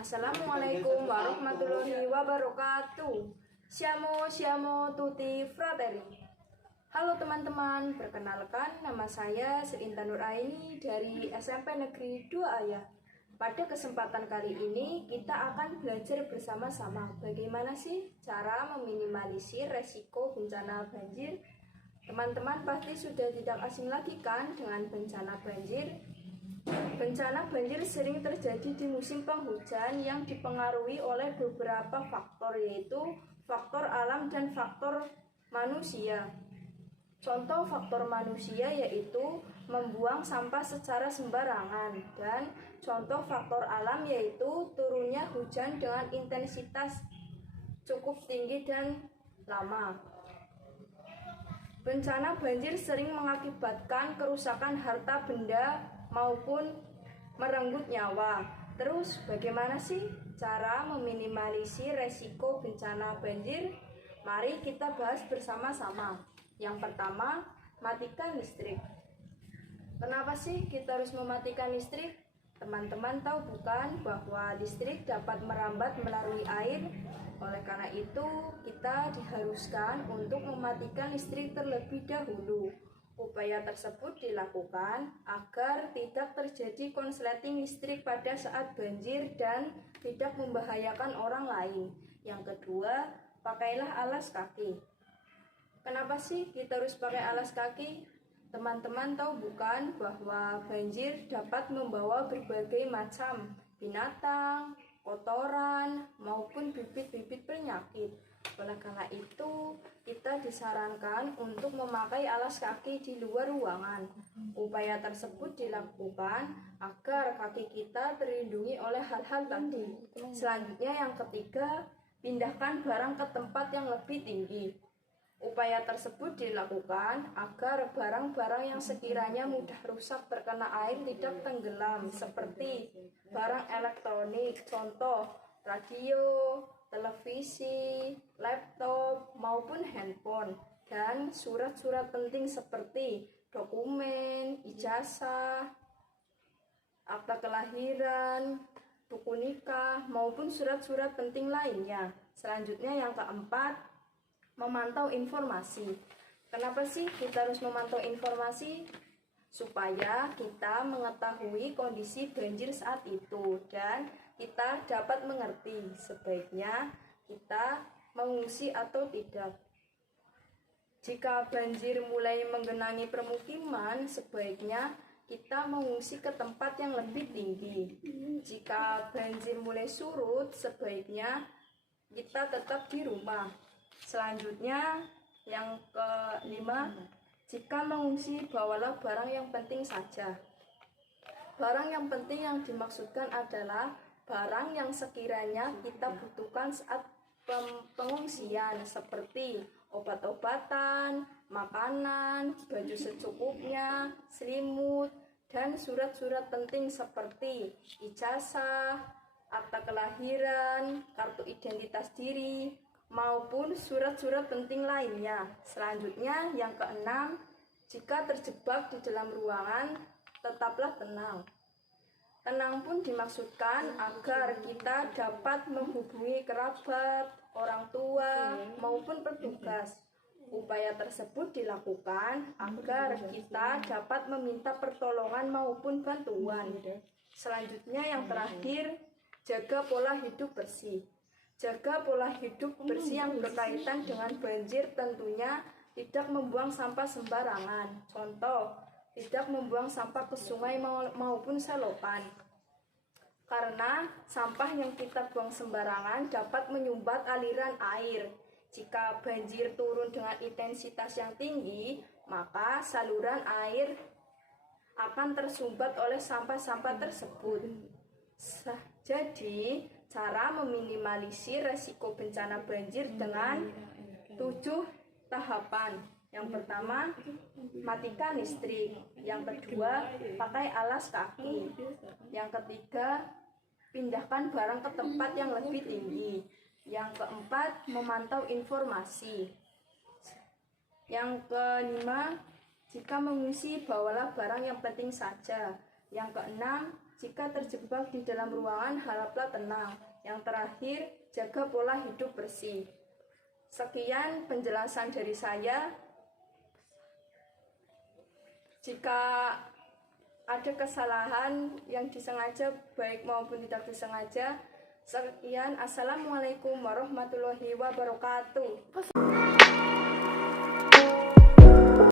Assalamualaikum warahmatullahi wabarakatuh. Siamo tutti fratelli. Halo teman-teman, perkenalkan nama saya Sri Intan Nuraini dari SMP Negeri 2 Ayah. Pada kesempatan kali ini kita akan belajar bersama-sama bagaimana sih cara meminimalisir resiko bencana banjir. Teman-teman pasti sudah tidak asing lagi kan dengan bencana banjir. Bencana banjir sering terjadi di musim penghujan yang dipengaruhi oleh beberapa faktor, yaitu faktor alam dan faktor manusia. Contoh faktor manusia yaitu membuang sampah secara sembarangan, dan contoh faktor alam yaitu turunnya hujan dengan intensitas cukup tinggi dan lama. Bencana banjir sering mengakibatkan kerusakan harta benda maupun merenggut nyawa. Terus bagaimana sih cara meminimalisir resiko bencana banjir? Mari kita bahas bersama-sama. Yang pertama, matikan listrik. Kenapa sih kita harus mematikan listrik? Teman-teman tahu bukan bahwa listrik dapat merambat melalui air? Oleh karena itu, kita diharuskan untuk mematikan listrik terlebih dahulu. Upaya tersebut dilakukan agar tidak terjadi konsleting listrik pada saat banjir dan tidak membahayakan orang lain. Yang kedua, pakailah alas kaki. Kenapa sih kita harus pakai alas kaki? Teman-teman tahu bukan bahwa banjir dapat membawa berbagai macam binatang, kotoran, maupun bibit-bibit penyakit. Oleh karena itu, kita disarankan untuk memakai alas kaki di luar ruangan. Upaya tersebut dilakukan agar kaki kita terlindungi oleh hal-hal tadi. Selanjutnya yang ketiga, pindahkan barang ke tempat yang lebih tinggi. Upaya tersebut dilakukan agar barang-barang yang sekiranya mudah rusak terkena air tidak tenggelam, seperti barang elektronik, contoh radio, televisi, laptop, maupun handphone, dan surat-surat penting seperti dokumen, ijazah, akta kelahiran, buku nikah, maupun surat-surat penting lainnya. Selanjutnya yang keempat, memantau informasi. Kenapa sih kita harus memantau informasi? Supaya kita mengetahui kondisi banjir saat itu dan kita dapat mengerti sebaiknya kita mengungsi atau tidak. Jika banjir mulai menggenangi permukiman, sebaiknya kita mengungsi ke tempat yang lebih tinggi. Jika banjir mulai surut, sebaiknya kita tetap di rumah. Selanjutnya yang kelima, jika mengungsi bawalah barang yang penting saja. Barang yang penting yang dimaksudkan adalah barang yang sekiranya kita butuhkan saat pengungsian, seperti obat-obatan, makanan, baju secukupnya, selimut, dan surat-surat penting seperti ijazah, akta kelahiran, kartu identitas diri, maupun surat-surat penting lainnya. Selanjutnya yang keenam, jika terjebak di dalam ruangan, tetaplah tenang. Tenang pun dimaksudkan agar kita dapat menghubungi kerabat, orang tua, maupun petugas. Upaya tersebut dilakukan agar kita dapat meminta pertolongan maupun bantuan. Selanjutnya yang terakhir, jaga pola hidup bersih. Jaga pola hidup bersih yang berkaitan dengan banjir, tentunya tidak membuang sampah sembarangan. Contoh, tidak membuang sampah ke sungai maupun selokan. Karena sampah yang kita buang sembarangan dapat menyumbat aliran air. Jika banjir turun dengan intensitas yang tinggi, maka saluran air akan tersumbat oleh sampah-sampah tersebut. Jadi, cara meminimalisir resiko bencana banjir dengan 7 tahapan. Yang pertama, matikan listrik. Yang kedua, pakai alas kaki. Yang ketiga, pindahkan barang ke tempat yang lebih tinggi. Yang keempat, memantau informasi. Yang kelima, jika mengungsi bawalah barang yang penting saja. Yang keenam, jika terjebak di dalam ruangan, haraplah tenang. Yang terakhir, jaga pola hidup bersih. Sekian penjelasan dari saya. Jika ada kesalahan yang disengaja baik maupun tidak disengaja, sekian. Assalamualaikum warahmatullahi wabarakatuh.